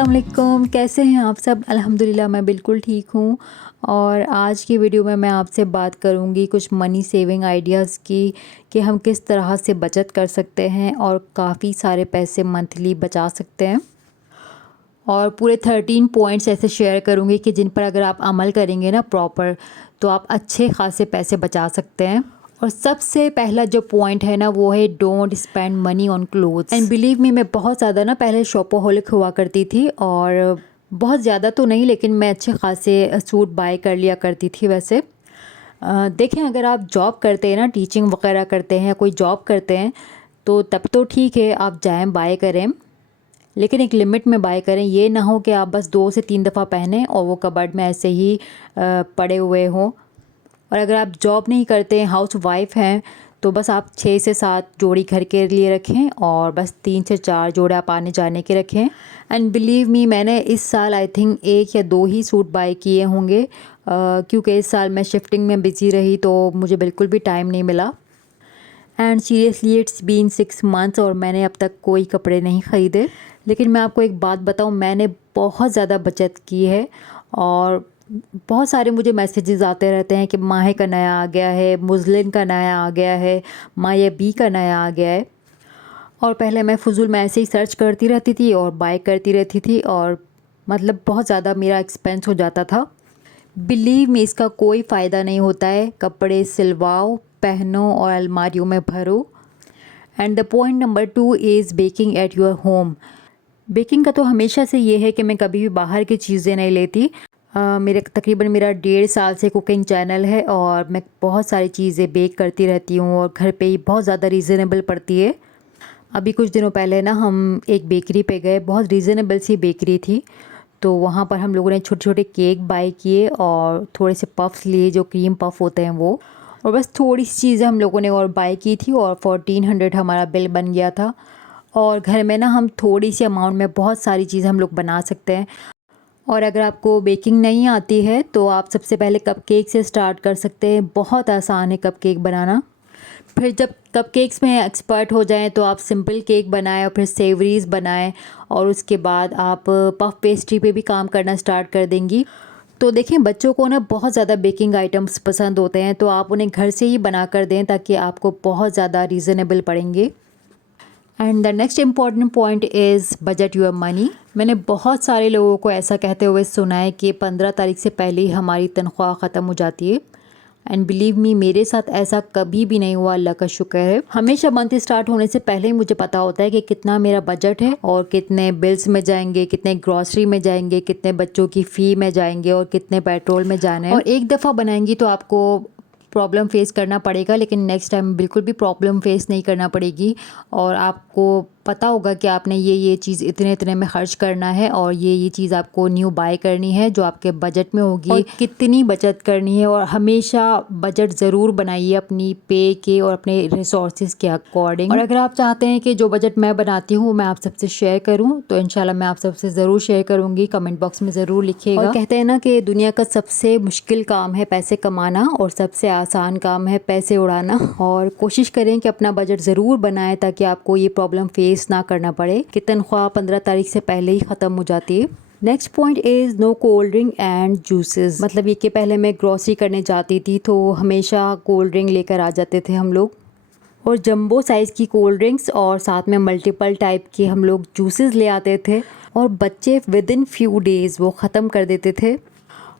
अस्सलाम वालेकुम, कैसे हैं आप सब। अल्हम्दुलिल्लाह मैं बिल्कुल ठीक हूँ। और आज की वीडियो में मैं आपसे बात करूँगी कुछ मनी सेविंग आइडियाज़ की कि हम किस तरह से बचत कर सकते हैं और काफ़ी सारे पैसे मंथली बचा सकते हैं। और पूरे 13 पॉइंट्स ऐसे शेयर करूँगी कि जिन पर अगर आप अमल करेंगे ना प्रॉपर, तो आप अच्छे खासे पैसे बचा सकते हैं। और सबसे पहला जो पॉइंट है ना वो है don't spend money on clothes. And believe me, मैं बहुत ज़्यादा ना पहले शॉपोहोलिक हुआ करती थी, और बहुत ज़्यादा तो नहीं लेकिन मैं अच्छे खासे सूट बाय कर लिया करती थी। वैसे देखें, अगर आप जॉब करते हैं ना, टीचिंग वगैरह करते हैं, कोई जॉब करते हैं, तो तब तो ठीक है आप जाएँ बाय करें, लेकिन एक लिमिट में बाय करें। ये ना हो कि आप बस 2 से 3 दफ़ा पहने और वो कबर्ड में ऐसे ही पड़े हुए हों। और अगर आप जॉब नहीं करते हैं, हाउस वाइफ हैं, तो बस आप 6 से 7 जोड़ी घर के लिए रखें और बस 3 से 4 जोड़े आप आने जाने के रखें। एंड बिलीव मी, मैंने इस साल आई थिंक 1 या 2 ही सूट बाय किए होंगे, क्योंकि इस साल मैं शिफ्टिंग में बिज़ी रही तो मुझे बिल्कुल भी टाइम नहीं मिला। And seriously it's been 6 months और मैंने अब तक कोई कपड़े नहीं ख़रीदे। लेकिन मैं आपको एक बात बताऊं, मैंने बहुत ज़्यादा बचत की है। और बहुत सारे मुझे मैसेजेस आते रहते हैं कि माहे का नया आ गया है, मुस्लिन का नया आ गया है, माया बी का नया आ गया है। और पहले मैं फ़ुज़ूल में ऐसे ही सर्च करती रहती थी और बाय करती रहती थी, और मतलब बहुत ज़्यादा मेरा एक्सपेंस हो जाता था। बिलीव मी, इसका कोई फ़ायदा नहीं होता है। कपड़े सिलवाओ, पहनो और अलमारियों में भरो। And the point number 2 is baking at your home. Baking का तो हमेशा से ये है कि मैं कभी भी बाहर की चीज़ें नहीं लेती। मेरे तकरीबन मेरा 1.5 साल से कुकिंग चैनल है और मैं बहुत सारी चीज़ें बेक करती रहती हूँ और घर पे ही बहुत ज़्यादा रीज़नेबल पड़ती है। अभी कुछ दिनों पहले ना हम एक बेकरी पे गए, बहुत रीज़नेबल सी बेकरी थी। तो वहाँ पर हम लोगों ने छोटे छोटे केक बाय किए और थोड़े से पफ्स लिए, जो क्रीम पफ़ होते हैं वो। और बस थोड़ी सी चीज़ें हम लोगों ने और बाय की थी और 1400 हमारा बिल बन गया था। और घर में ना हम थोड़ी सी अमाउंट में बहुत सारी चीज़ें हम लोग बना सकते हैं। और अगर आपको बेकिंग नहीं आती है तो आप सबसे पहले कपकेक से स्टार्ट कर सकते हैं। बहुत आसान है कपकेक बनाना। फिर जब कपकेक्स में एक्सपर्ट हो जाएं तो आप सिंपल केक बनाएं और फिर सेवरीज बनाएं, और उसके बाद आप पफ पेस्ट्री पे भी काम करना स्टार्ट कर देंगी। तो देखें, बच्चों को ना बहुत ज़्यादा बेकिंग आइटम्स पसंद होते हैं, तो आप उन्हें घर से ही बना कर दें ताकि आपको बहुत ज़्यादा रीज़नेबल पड़ेंगे। And the next important point is budget your money. मैंने बहुत सारे लोगों को ऐसा कहते हुए सुना है कि 15 तारीख से पहले ही हमारी तनख्वाह ख़त्म हो जाती है। एंड बिलीव मी, मेरे साथ ऐसा कभी भी नहीं हुआ, अल्लाह का शुक्र है। हमेशा मंथ स्टार्ट होने से पहले ही मुझे पता होता है कि कितना मेरा बजट है और कितने बिल्स में जाएंगे, कितने ग्रॉसरी में जाएंगे, कितने बच्चों की फ़ी में जाएंगे और कितने पेट्रोल में जाना है। और एक दफ़ा बनाएंगी तो आपको प्रॉब्लम फेस करना पड़ेगा, लेकिन नेक्स्ट टाइम बिल्कुल भी प्रॉब्लम फेस नहीं करना पड़ेगी। और आपको पता होगा कि आपने ये चीज़ इतने इतने में खर्च करना है और ये चीज़ आपको न्यू बाय करनी है जो आपके बजट में होगी, और कितनी बचत करनी है। और हमेशा बजट ज़रूर बनाइए अपनी पे के और अपने रिसोर्सेज के अकॉर्डिंग। और अगर आप चाहते हैं कि जो बजट मैं बनाती हूँ मैं आप सबसे शेयर करूँ, तो इंशाल्लाह मैं आप सबसे ज़रूर शेयर करूँगी। कमेंट बॉक्स में ज़रूर लिखिएगा। और कहते हैं ना कि दुनिया का सबसे मुश्किल काम है पैसे कमाना और सबसे आसान काम है पैसे उड़ाना। और कोशिश करें कि अपना बजट ज़रूर बनाएं ताकि आपको ये प्रॉब्लम फेस ना करना पड़े कि तनख्वाह 15 तारीख से पहले ही ख़त्म हो जाती है। Next point is no cold drink and juices. मतलब ये कि पहले मैं ग्रॉसरी करने जाती थी तो हमेशा कोल्ड ड्रिंक लेकर आ जाते थे हम लोग, और जंबो साइज़ की कोल्ड ड्रिंक्स और साथ में मल्टीपल टाइप के हम लोग जूसेस ले आते थे, और बच्चे विद इन फ्यू डेज़ वो ख़त्म कर देते थे।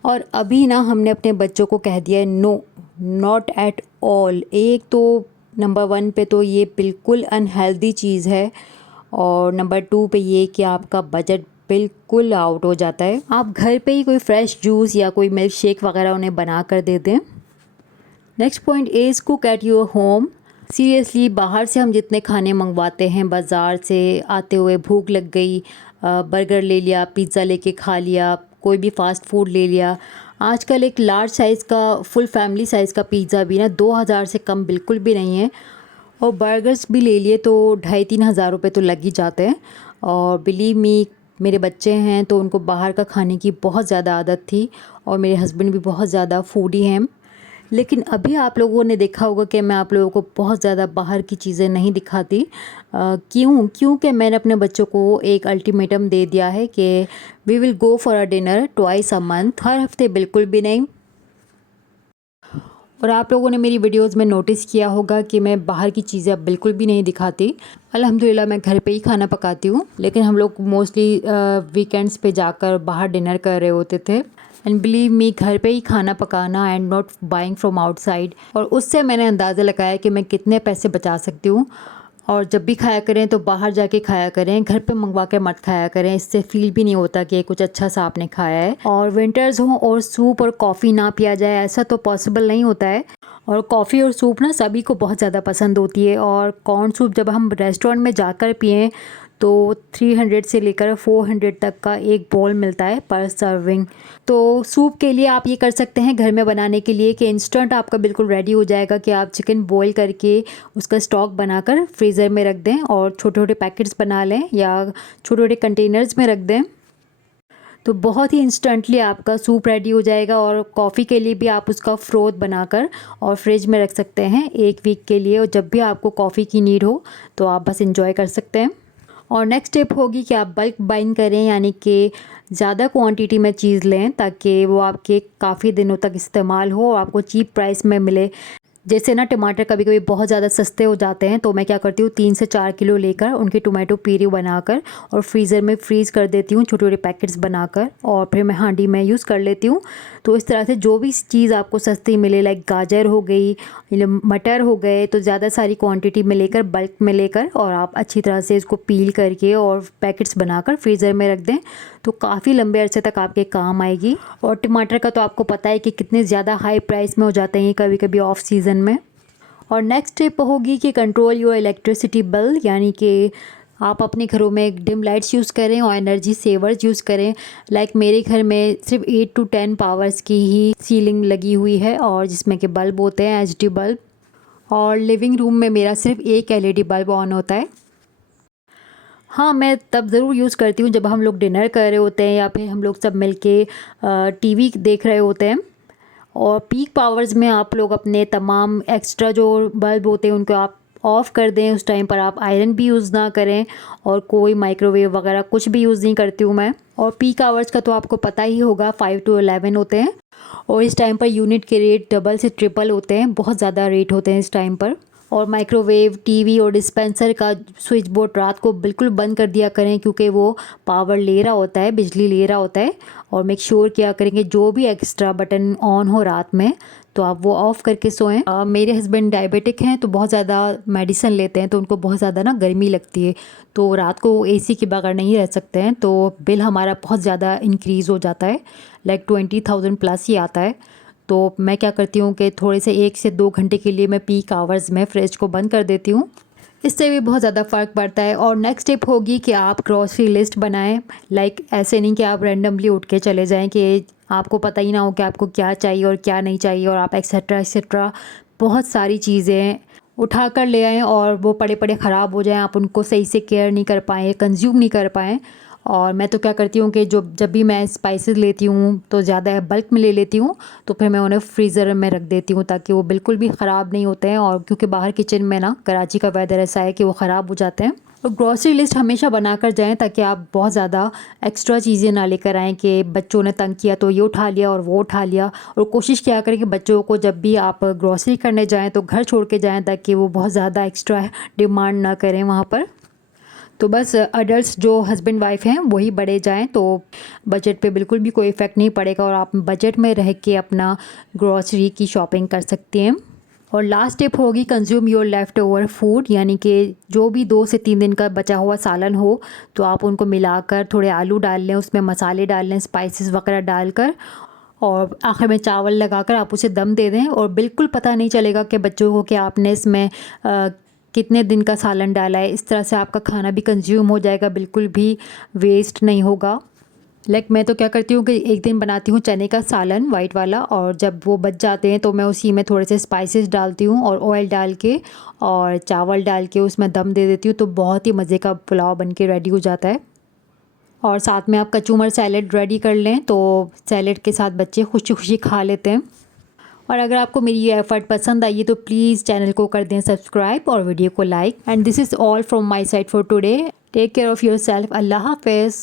और अभी ना हमने अपने बच्चों को कह दिया है नो, नॉट एट ऑल। एक तो नंबर 1 पे तो ये बिल्कुल अनहेल्दी चीज़ है, और नंबर 2 पे ये कि आपका बजट बिल्कुल आउट हो जाता है। आप घर पे ही कोई फ्रेश जूस या कोई मिल्क शेक वगैरह उन्हें बना कर दे दें। Next point is cook at your home. Seriously बाहर से हम जितने खाने मंगवाते हैं, बाज़ार से आते हुए भूख लग गई, बर्गर ले लिया, पिज़्ज़ा लेके खा लिया, कोई भी फ़ास्ट फूड ले लिया। आजकल एक लार्ज साइज़ का फुल फैमिली साइज़ का पिज़्ज़ा भी ना 2000 से कम बिल्कुल भी नहीं है, और बर्गर्स भी ले लिए तो 2,500-3 हज़ार रुपये तो लग ही जाते हैं। और बिलीव मी, मेरे बच्चे हैं तो उनको बाहर का खाने की बहुत ज़्यादा आदत थी, और मेरे हस्बैंड भी बहुत ज़्यादा फूडी हैं। लेकिन अभी आप लोगों ने देखा होगा कि मैं आप लोगों को बहुत ज़्यादा बाहर की चीज़ें नहीं दिखाती। क्योंकि मैंने अपने बच्चों को एक अल्टीमेटम दे दिया है कि we will go for a dinner twice a month, हर हफ्ते बिल्कुल भी नहीं। और आप लोगों ने मेरी वीडियोस में नोटिस किया होगा कि मैं बाहर की चीज़ें अब बिल्कुल भी नहीं दिखाती। अल्हम्दुलिल्लाह मैं घर पे ही खाना पकाती हूँ, लेकिन हम लोग मोस्टली वीकेंड्स पे जाकर बाहर डिनर कर रहे होते थे। एंड बिलीव मी, घर पे ही खाना पकाना and not buying from outside, और उससे मैंने अंदाज़ा लगाया कि मैं कितने पैसे बचा सकती हूँ। और जब भी खाया करें तो बाहर जाके खाया करें, घर पे मंगवा के मत खाया करें, इससे फील भी नहीं होता कि कुछ अच्छा सा आपने खाया है। और विंटर्स हों और सूप और कॉफ़ी ना पिया जाए, ऐसा तो पॉसिबल नहीं होता है। और कॉफ़ी और सूप ना सभी को बहुत ज़्यादा पसंद होती है, और कॉर्न सूप जब हम रेस्टोरेंट में जाकर पिएँ तो 300 से लेकर 400 तक का एक बोल मिलता है पर सर्विंग। तो सूप के लिए आप ये कर सकते हैं घर में बनाने के लिए कि इंस्टेंट आपका बिल्कुल रेडी हो जाएगा कि आप चिकन बॉईल करके उसका स्टॉक बनाकर फ्रीज़र में रख दें और छोटे छोटे पैकेट्स बना लें या छोटे छोटे कंटेनर्स में रख दें। तो बहुत ही इंस्टेंटली आपका सूप रेडी हो जाएगा। और कॉफ़ी के लिए भी आप उसका फ्रोथ बनाकर और फ्रिज में रख सकते हैं 1 वीक के लिए, और जब भी आपको कॉफ़ी की नीड हो तो आप बस इंजॉय कर सकते हैं। और नेक्स्ट स्टेप होगी कि आप बल्क बाइंग करें, यानी कि ज़्यादा क्वांटिटी में चीज़ लें ताकि वो आपके काफ़ी दिनों तक इस्तेमाल हो और आपको चीप प्राइस में मिले। जैसे ना टमाटर कभी कभी बहुत ज़्यादा सस्ते हो जाते हैं, तो मैं क्या करती हूँ 3 से 4 किलो लेकर उनके टोमेटो प्यूरी बनाकर और फ्रीज़र में फ्रीज़ कर देती हूँ छोटे छोटे पैकेट्स बनाकर, और फिर मैं हांडी में यूज़ कर लेती हूँ। तो इस तरह से जो भी चीज़ आपको सस्ती मिले, लाइक गाजर हो गई, मटर हो गए, तो ज़्यादा सारी क्वांटिटी में लेकर, बल्क में लेकर, और आप अच्छी तरह से इसको पील करके और पैकेट्स बनाकर फ्रीज़र में रख दें, तो काफ़ी लंबे अरसे तक आपके काम आएगी। और टमाटर का तो आपको पता है कि कितने ज़्यादा हाई प्राइस में हो जाते हैं कभी कभी ऑफ सीज़न में। और नेक्स्ट टिप होगी कि कंट्रोल योर इलेक्ट्रिसिटी बिल, यानी कि आप अपने घरों में डिम लाइट्स यूज़ करें और एनर्जी सेवर्स यूज़ करें। लाइक मेरे घर में सिर्फ 8 to 10 पावर्स की ही सीलिंग लगी हुई है, और जिसमें कि बल्ब होते हैं एचडी बल्ब, और लिविंग रूम में मेरा सिर्फ एक एलईडी बल्ब ऑन होता है। हाँ, मैं तब ज़रूर यूज़ करती हूँ जब हम लोग डिनर कर रहे होते हैं या फिर हम लोग सब मिलके टीवी देख रहे होते हैं। और पीक पावर्स में आप लोग अपने तमाम एक्स्ट्रा जो बल्ब होते हैं उनको आप ऑफ़ कर दें। उस टाइम पर आप आयरन भी यूज़ ना करें और कोई माइक्रोवेव वगैरह कुछ भी यूज़ नहीं करती हूँ मैं। और पीक आवर्स का तो आपको पता ही होगा 5 to 11 होते हैं, और इस टाइम पर यूनिट के रेट डबल से ट्रिपल होते हैं, बहुत ज़्यादा रेट होते हैं इस टाइम पर। और माइक्रोवेव, टीवी और डिस्पेंसर का स्विच बोर्ड रात को बिल्कुल बंद कर दिया करें, क्योंकि वो पावर ले रहा होता है, बिजली ले रहा होता है। और मेक श्योर किया करें कि जो भी एक्स्ट्रा बटन ऑन हो रात में तो आप वो ऑफ़ करके सोएं। मेरे हस्बैंड डायबिटिक हैं, तो बहुत ज़्यादा मेडिसिन लेते हैं, तो उनको बहुत ज़्यादा ना गर्मी लगती है, तो रात को वो एसी के बगैर नहीं रह सकते हैं, तो बिल हमारा बहुत ज़्यादा इंक्रीज़ हो जाता है, लाइक 20,000 प्लस ही आता है। तो मैं क्या करती हूँ कि थोड़े से 1 से 2 घंटे के लिए मैं पीक आवर्स में फ्रिज को बंद कर देती हूँ, इससे भी बहुत ज़्यादा फ़र्क पड़ता है। और नेक्स्ट टिप होगी कि आप ग्रॉसरी लिस्ट बनाएं। लाइक ऐसे नहीं कि आप रैंडमली उठ के चले जाएं कि आपको पता ही ना हो कि आपको क्या चाहिए और क्या नहीं चाहिए, और आप एक्सेट्रा एक्सेट्रा बहुत सारी चीज़ें उठा कर ले आएँ और वो पड़े पड़े ख़राब हो जाएं, आप उनको सही से केयर नहीं कर पाएँ, कंज्यूम नहीं कर पाएँ। और मैं तो क्या करती हूँ कि जब भी मैं स्पाइसेस लेती हूँ तो ज़्यादा बल्क में ले लेती हूँ, तो फिर मैं उन्हें फ्रीज़र में रख देती हूँ ताकि वो बिल्कुल भी ख़राब नहीं होते हैं। और क्योंकि बाहर किचन में ना कराची का वेदर ऐसा है कि वो ख़राब हो जाते हैं। और ग्रॉसरी लिस्ट हमेशा बना कर जाएँ ताकि आप बहुत ज़्यादा एक्स्ट्रा चीज़ें ना लेकर आएँ कि बच्चों ने तंग किया तो ये उठा लिया और वो उठा लिया। और कोशिश किया करें कि बच्चों को जब भी आप ग्रॉसरी करने जाएँ तो घर छोड़ के जाएँ, ताकि वो बहुत ज़्यादा एक्स्ट्रा डिमांड ना करें वहाँ पर। तो बस अडल्ट्स जो हस्बैंड वाइफ हैं वही बड़े जाएं, तो बजट पे बिल्कुल भी कोई इफ़ेक्ट नहीं पड़ेगा और आप बजट में रह के अपना ग्रॉसरी की शॉपिंग कर सकते हैं। और लास्ट टिप होगी consume your left over food, यानी कि जो भी 2 से 3 दिन का बचा हुआ सालन हो तो आप उनको मिलाकर थोड़े आलू डाल लें, उसमें मसाले डाल लें, स्पाइसेस वगैरह डालकर, और आखिर में चावल लगाकर आप उसे दम दे दें। और बिल्कुल पता नहीं चलेगा कि बच्चों को कि आपने इसमें कितने दिन का सालन डाला है। इस तरह से आपका खाना भी कंज्यूम हो जाएगा, बिल्कुल भी वेस्ट नहीं होगा। लाइक मैं तो क्या करती हूँ कि एक दिन बनाती हूँ चने का सालन वाइट वाला, और जब वो बच जाते हैं तो मैं उसी में थोड़े से स्पाइसेस डालती हूँ और ऑयल डाल के और चावल डाल के उसमें दम दे देती हूँ, तो बहुत ही मज़े का पुलाव बन के रेडी हो जाता है। और साथ में आप कचूमर सैलेड रेडी कर लें, तो सैलेड के साथ बच्चे खुशी खुशी खा लेते हैं। और अगर आपको मेरी ये एफर्ट पसंद आई है तो प्लीज़ चैनल को कर दें सब्सक्राइब और वीडियो को like. And this is all from my side for today. Take care of your self. अल्लाह हाफिज़।